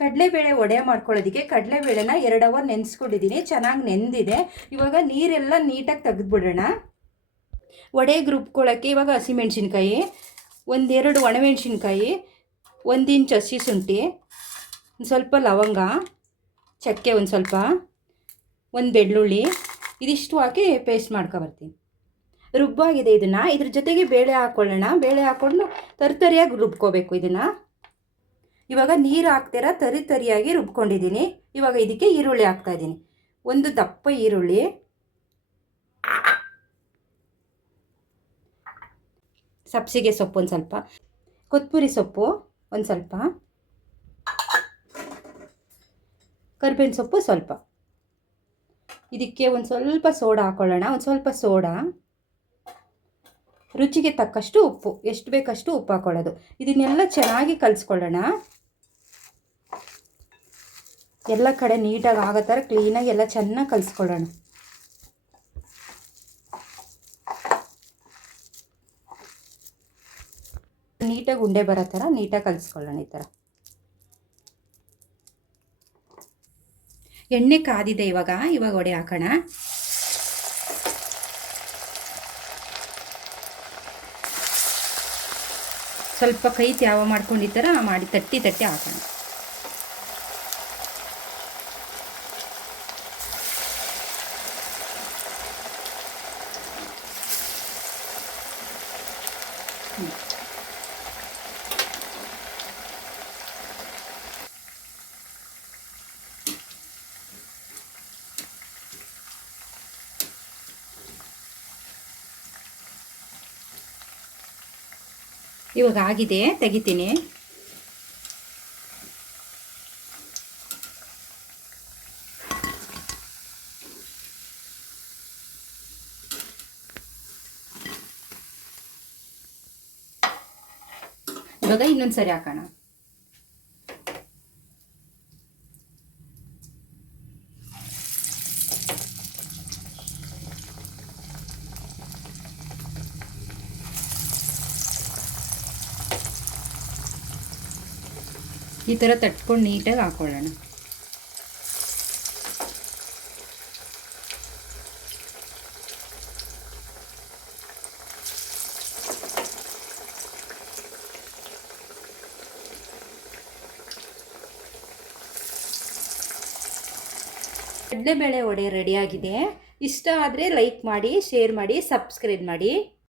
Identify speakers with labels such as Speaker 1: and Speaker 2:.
Speaker 1: ಕಡಲೆಬೇಳೆ ಒಡೆ ಮಾಡ್ಕೊಳ್ಳೋದಕ್ಕೆ ಕಡಲೆಬೇಳೆನ ಎರಡು ಅವರ್ ನೆನೆಸ್ಕೊಂಡಿದ್ದೀನಿ ಚೆನ್ನಾಗಿ ನೆಂದಿದೆ. ಇವಾಗ ನೀರೆಲ್ಲ ನೀಟಾಗಿ ತೆಗೆದುಬಿಡೋಣ. ಒಡೆಗೆ ರುಬ್ಕೊಳ್ಳೋಕ್ಕೆ ಇವಾಗ ಹಸಿಮೆಣ್ಸಿನ್ಕಾಯಿ, ಒಂದೆರಡು ಒಣಮೆಣ್ಸಿನ್ಕಾಯಿ, ಒಂದು ಇಂಚ್ ಹಸಿ ಶುಂಠಿ, ಒಂದು ಸ್ವಲ್ಪ ಲವಂಗ, ಚಕ್ಕೆ ಒಂದು ಸ್ವಲ್ಪ, ಒಂದು ಬೆಳ್ಳುಳ್ಳಿ, ಇದಿಷ್ಟು ಹಾಕಿ ಪೇಸ್ಟ್ ಮಾಡ್ಕೊಬರ್ತೀನಿ ರುಬ್ಬಾಗಿದೆ ಇದನ್ನು. ಇದ್ರ ಜೊತೆಗೆ ಬೇಳೆ ಹಾಕ್ಕೊಳ್ಳೋಣ ಬೇಳೆ ಹಾಕ್ಕೊಂಡು ತರ್ತರಿಯಾಗಿ ರುಬ್ಕೋಬೇಕು ಇದನ್ನು. ಇವಾಗ ನೀರು ಹಾಕ್ತಿರ? ತರಿ ತರಿಯಾಗಿ ರುಬ್ಕೊಂಡಿದ್ದೀನಿ. ಇವಾಗ ಇದಕ್ಕೆ ಈರುಳ್ಳಿ ಹಾಕ್ತಾ ಇದ್ದೀನಿ. ಒಂದು ದಪ್ಪ ಈರುಳ್ಳಿ. ಸಬ್ಸಿಗೆ ಸೊಪ್ಪು ಒಂದು ಸ್ವಲ್ಪ. ಕೊತ್ತಂಬರಿ ಸೊಪ್ಪು ಒಂದು ಸ್ವಲ್ಪ. ಕರ್ಬೇವಿನ ಸೊಪ್ಪು ಸ್ವಲ್ಪ. ಇದಕ್ಕೆ ಒಂದು ಸ್ವಲ್ಪ ಸೋಡಾ ಹಾಕ್ಕೊಳ್ಳೋಣ ಒಂದು ಸ್ವಲ್ಪ ಸೋಡಾ. ರುಚಿಗೆ ತಕ್ಕಷ್ಟು ಉಪ್ಪು. ಎಷ್ಟು ಬೇಕಷ್ಟು ಉಪ್ಪು ಹಾಕೊಳ್ಳೋದು. ಇದನ್ನೆಲ್ಲ ಚೆನ್ನಾಗಿ ಕಲಿಸ್ಕೊಳ್ಳೋಣ. ಎಲ್ಲ ಕಡೆ ನೀಟಾಗಿ ಆಗೋ ಥರ ಕ್ಲೀನಾಗಿ ಎಲ್ಲ ಚೆನ್ನಾಗಿ ಕಲಿಸ್ಕೊಳ್ಳೋಣ ನೀಟಾಗಿ ಉಂಡೆ ಬರೋ ಥರ ನೀಟಾಗಿ ಕಲಿಸ್ಕೊಳ್ಳೋಣ ಈ ಥರ. ಎಣ್ಣೆ ಕಾದಿದೆ ಇವಾಗ ಇವಾಗ ಒಡೆ ಹಾಕೋಣ. ಸ್ವಲ್ಪ ಕೈ ತ್ಯಾವ ಮಾಡ್ಕೊಂಡು ಈ ಥರ ಮಾಡಿ ತಟ್ಟಿ ತಟ್ಟಿ ಹಾಕೋಣ. ಇವಾಗ ಆಗಿದೆ ತೆಗಿತೀನಿ. ಇವಾಗ ಇನ್ನೊಂದು ಸರಿ ಹಾಕೋಣ. ಈ ಥರ ತಟ್ಕೊಂಡು ನೀಟಾಗಿ ಹಾಕೊಳ್ಳೋಣ. ಕಡಲೆಬೇಳೆ ವಡೆ ರೆಡಿಯಾಗಿದೆ. ಇಷ್ಟ ಆದರೆ ಲೈಕ್ ಮಾಡಿ ಶೇರ್ ಮಾಡಿ ಸಬ್ಸ್ಕ್ರೈಬ್ ಮಾಡಿ.